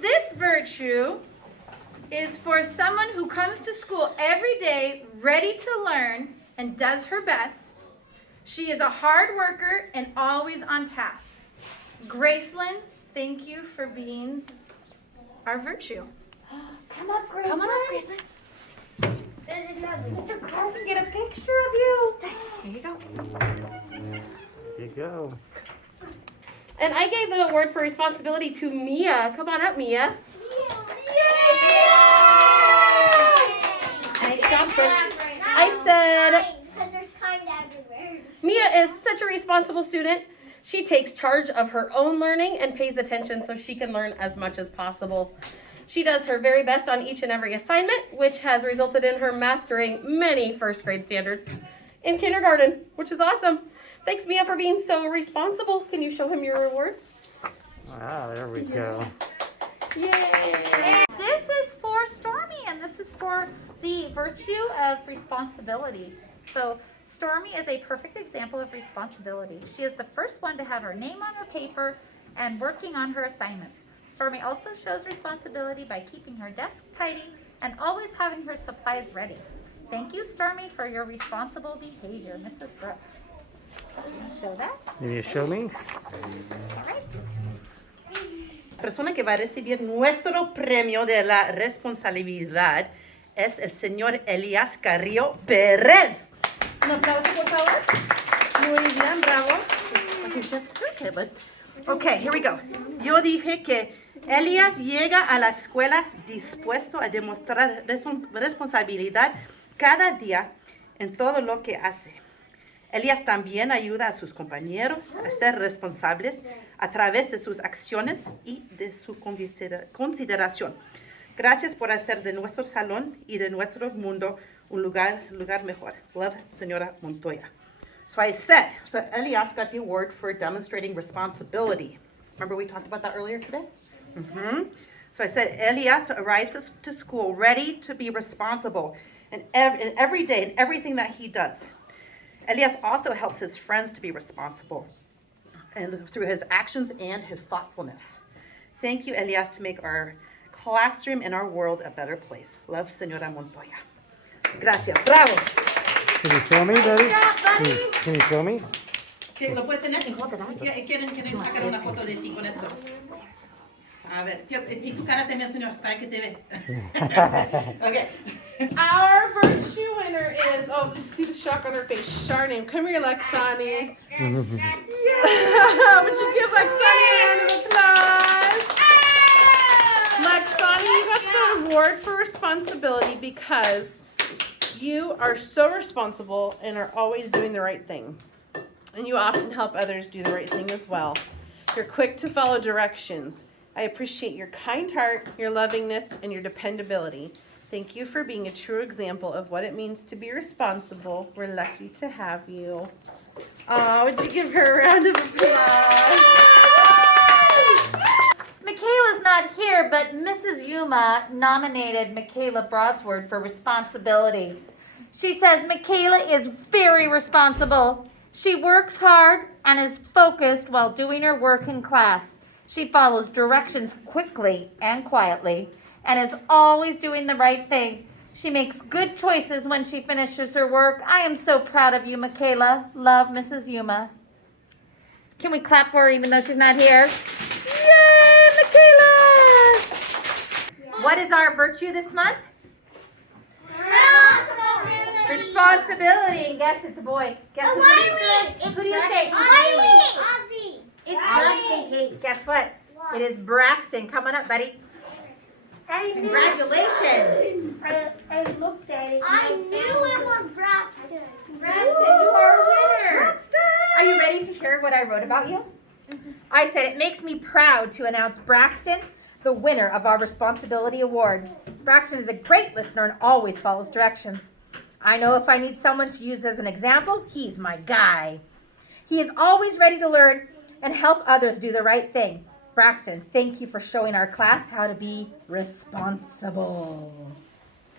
this virtue is for someone who comes to school every day ready to learn and does her best. She is a hard worker and always on task. Graceland, thank you for being our virtue. Come up, Graceland. Come on up, Graceland. There's another. Mr. Carl can get a picture of you. Here you go. Here you go. And I gave the award for responsibility to Mia. Come on up, Mia. Nice job, sis. I said, Mia is such a responsible student. She takes charge of her own learning and pays attention so she can learn as much as possible. She does her very best on each and every assignment, which has resulted in her mastering many first grade standards in kindergarten, which is awesome. Thanks, Mia, for being so responsible. Can you show him your reward? Wow, there we go. Yay! This is for Stormy, and this is for the virtue of responsibility. So Stormy is a perfect example of responsibility. She is the first one to have her name on her paper and working on her assignments. Stormy also shows responsibility by keeping her desk tidy and always having her supplies ready. Thank you, Stormy, for your responsible behavior. Mrs. Brooks. Can you show that? Can you show me? All right. La persona que va a recibir nuestro premio de la responsabilidad es el señor Elias Carrillo Pérez. Un aplauso, por favor. Muy bien, bravo. Okay, bud. Okay, here we go. Yo dije que Elias llega a la escuela dispuesto a demostrar responsabilidad cada día en todo lo que hace. Elias también ayuda a sus compañeros a ser responsables a través de sus acciones y de su consideración. Gracias por hacer de nuestro salón y de nuestro mundo un lugar mejor. Love, Señora Montoya. So I said, Elias got the award for demonstrating responsibility. Remember we talked about that earlier today? So I said, Elias arrives to school ready to be responsible in every day and everything that he does. Elias also helps his friends to be responsible and through his actions and his thoughtfulness. Thank you, Elias, to make our classroom and our world a better place. Love, Señora Montoya. Gracias. Bravo. Can you show me, buddy? Can you show me? ¿Lo puedes tener? ¿Quieren sacar una foto de ti con esto? A ver, y tu cara también, señor, para que te ve. Okay. Our virtue winner is, oh, just see the shock on her face. Sharname, come here, Lexani. Yeah, would you give Lexani a round of applause? Lexani, you got the award for responsibility because you are so responsible and are always doing the right thing. And you often help others do the right thing as well. You're quick to follow directions. I appreciate your kind heart, your lovingness, and your dependability. Thank you for being a true example of what it means to be responsible. We're lucky to have you. Oh, would you give her a round of applause? Michaela's not here, but Mrs. Yuma nominated Michaela Broadsword for responsibility. She says Michaela is very responsible. She works hard and is focused while doing her work in class. She follows directions quickly and quietly and is always doing the right thing. She makes good choices when she finishes her work. I am so proud of you, Michaela. Love, Mrs. Yuma. Can we clap for her even though she's not here? Yay, Michaela! What is our virtue this month? Responsibility. Guess it's a boy. Guess who? Who do you think? Ozzy. It's Braxton. Guess what? It is Braxton. Come on up, buddy. Congratulations. I looked at it. I knew it was Braxton. Braxton, you are a winner. Braxton. Are you ready to hear what I wrote about you? I said it makes me proud to announce Braxton, the winner of our Responsibility Award. Braxton is a great listener and always follows directions. I know if I need someone to use as an example, he's my guy. He is always ready to learn and help others do the right thing. Braxton, thank you for showing our class how to be responsible.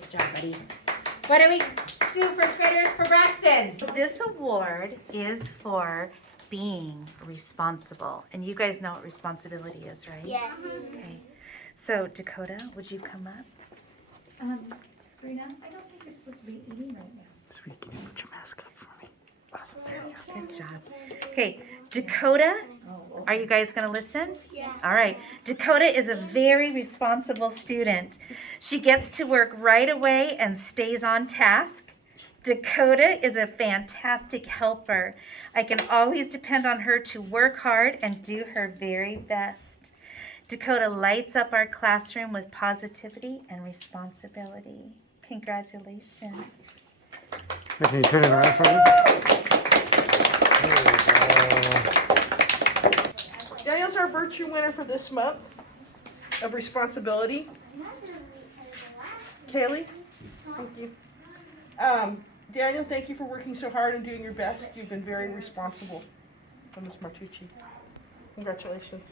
Good job, buddy. What do we do, first graders, for Braxton? This award is for being responsible. And you guys know what responsibility is, right? Yes. Okay. So Dakota, would you come up? Rena, I don't think you're supposed to be eating right now. Sweet, can you put your mask up for me? Awesome, there you go. Good job. Okay, Dakota, are you guys going to listen? Yeah. All right. Dakota is a very responsible student. She gets to work right away and stays on task. Dakota is a fantastic helper. I can always depend on her to work hard and do her very best. Dakota lights up our classroom with positivity and responsibility. Congratulations. Can you turn it around for me? Daniel's our virtue winner for this month of responsibility. Kaylee, thank you. Daniel, thank you for working so hard and doing your best. You've been very responsible for Miss Martucci. Congratulations.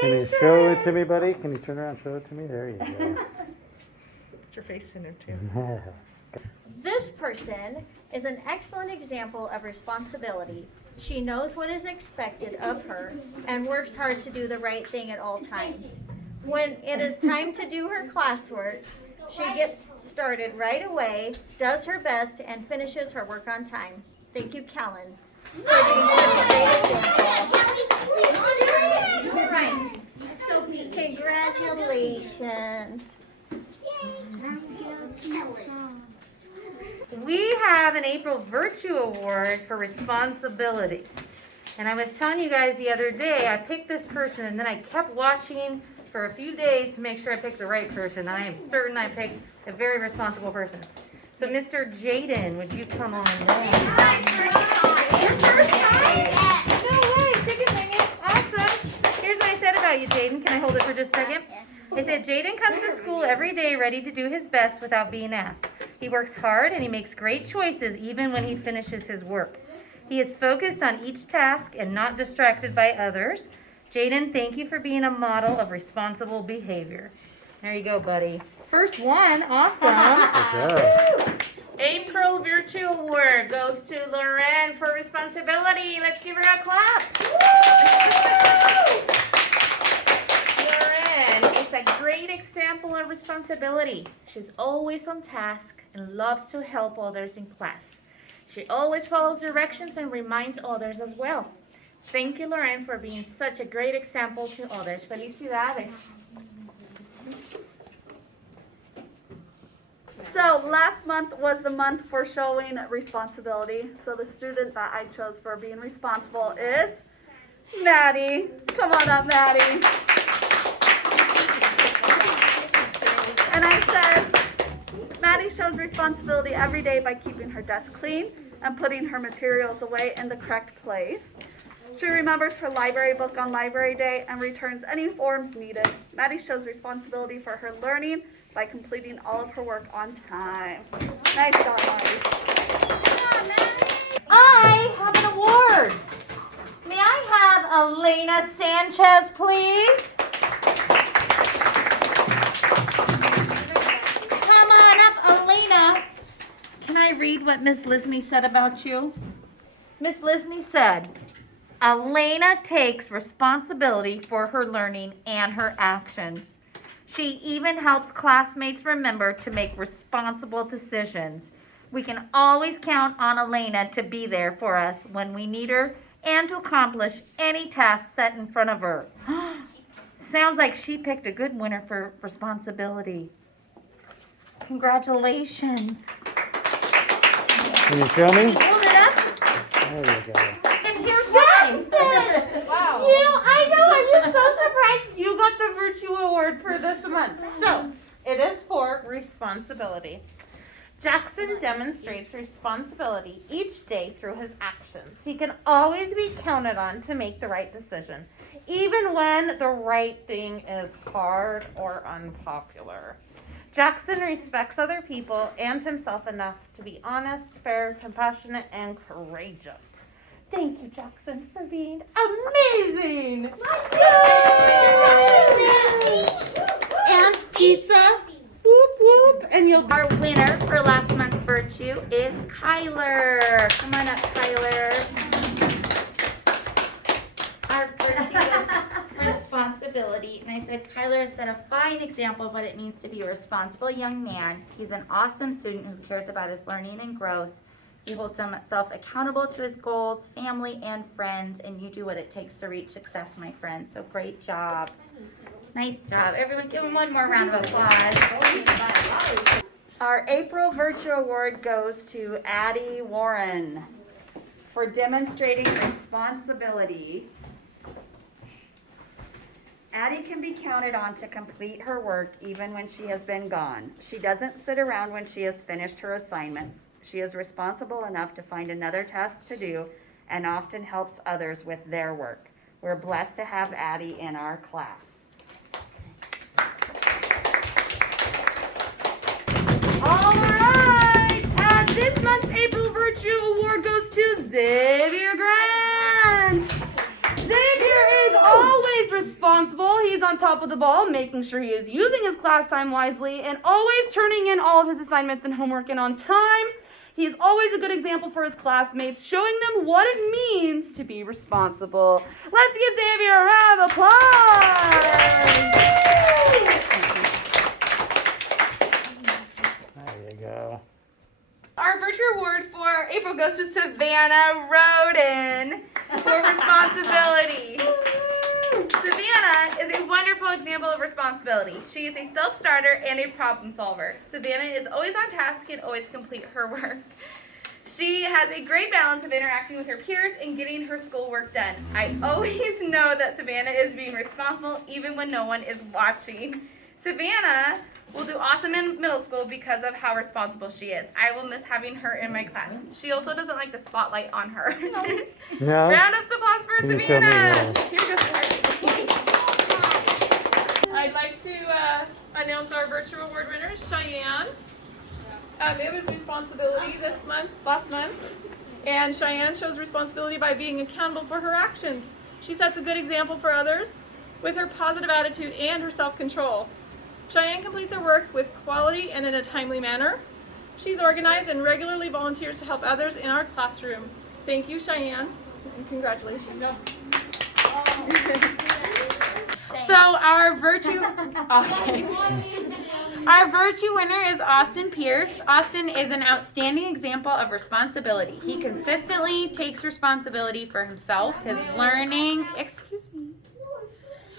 Can you show it to me, buddy? Can you turn around and show it to me? There you go. Put your face in there too. This person is an excellent example of responsibility. She knows what is expected of her and works hard to do the right thing at all times. When it is time to do her classwork, she gets started right away, does her best, and finishes her work on time. Thank you, Kellen, for being such a great example. Right. Congratulations. We have an April Virtue Award for responsibility. And I was telling you guys the other day, I picked this person and then I kept watching for a few days to make sure I picked the right person. And I am certain I picked a very responsible person. So Mr. Jayden, would you come on down? Your first time? No way, chicken winging. Awesome. Here's what I said about you, Jayden. Can I hold it for just a second? I said, Jayden comes to school every day ready to do his best without being asked. He works hard and he makes great choices even when he finishes his work. He is focused on each task and not distracted by others. Jayden, thank you for being a model of responsible behavior. There you go, buddy. First one, awesome. Good job. April Virtue Award goes to Lauren for responsibility. Let's give her a clap. Lauren is a great example of responsibility. She's always on task and loves to help others in class. She always follows directions and reminds others as well. Thank you, Lauren, for being such a great example to others. Felicidades. So last month was the month for showing responsibility. So the student that I chose for being responsible is Maddie. Come on up, Maddie. And I said, Maddie shows responsibility every day by keeping her desk clean and putting her materials away in the correct place. She remembers her library book on library day and returns any forms needed. Maddie shows responsibility for her learning by completing all of her work on time. Nice job, Maddie. I have an award. May I have Elena Sanchez, please? Come on up, Elena. Can I read what Miss Lisney said about you? Miss Lisney said, Elena takes responsibility for her learning and her actions. She even helps classmates remember to make responsible decisions. We can always count on Elena to be there for us when we need her and to accomplish any task set in front of her. Sounds like she picked a good winner for responsibility. Congratulations. Can you show me? Hold it up. There you go. And here's mine. Wow. I know, I'm just so surprised you got the Virtue Award for this month. So, it is for responsibility. Jackson demonstrates responsibility each day through his actions. He can always be counted on to make the right decision, even when the right thing is hard or unpopular. Jackson respects other people and himself enough to be honest, fair, compassionate, and courageous. Thank you, Jackson, for being amazing! And pizza, whoop whoop, and you'll Our winner for last month's Virtue is Kyler. Come on up, Kyler. Our Virtue is responsibility. responsibility, and I said, Kyler has set a fine example of what it means to be a responsible young man. He's an awesome student who cares about his learning and growth. He holds himself accountable to his goals, family, and friends, and you do what it takes to reach success, my friend. So great job. Nice job. Everyone give him one more round of applause. Our April Virtue Award goes to Addie Warren for demonstrating responsibility. Addie can be counted on to complete her work even when she has been gone. She doesn't sit around when she has finished her assignments. She is responsible enough to find another task to do and often helps others with their work. We're blessed to have Addie in our class. All right, this month's April Virtue Award goes to Xavier Grant. Xavier is always responsible. He's on top of the ball, making sure he is using his class time wisely and always turning in all of his assignments and homework in on time. He is always a good example for his classmates, showing them what it means to be responsible. Let's give Xavier a round of applause. There you go. Our Virtue Award for April goes to Savannah Roden for responsibility. Savannah is a wonderful example of responsibility. She is a self-starter and a problem solver. Savannah is always on task and always complete her work. She has a great balance of interacting with her peers and getting her schoolwork done. I always know that Savannah is being responsible even when no one is watching. Savannah will do awesome in middle school because of how responsible she is. I will miss having her in my class. She also doesn't like the spotlight on her. No? Round of applause for Can you show me Savannah. yours? Here we go. I'd like to announce our Virtue Award winner, Cheyenne. It was responsibility last month, and Cheyenne shows responsibility by being accountable for her actions. She sets a good example for others with her positive attitude and her self-control. Cheyenne completes her work with quality and in a timely manner. She's organized and regularly volunteers to help others in our classroom. Thank you, Cheyenne, and congratulations. So our virtue winner is Austin Pierce. Austin is an outstanding example of responsibility. He consistently takes responsibility for himself, his learning,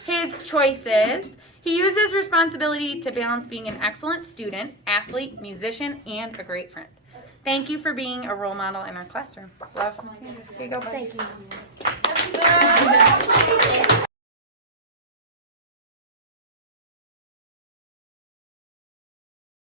his choices. He uses responsibility to balance being an excellent student, athlete, musician, and a great friend. Thank you for being a role model in our classroom. Love, Miss Sanders. Here you go. Thank you.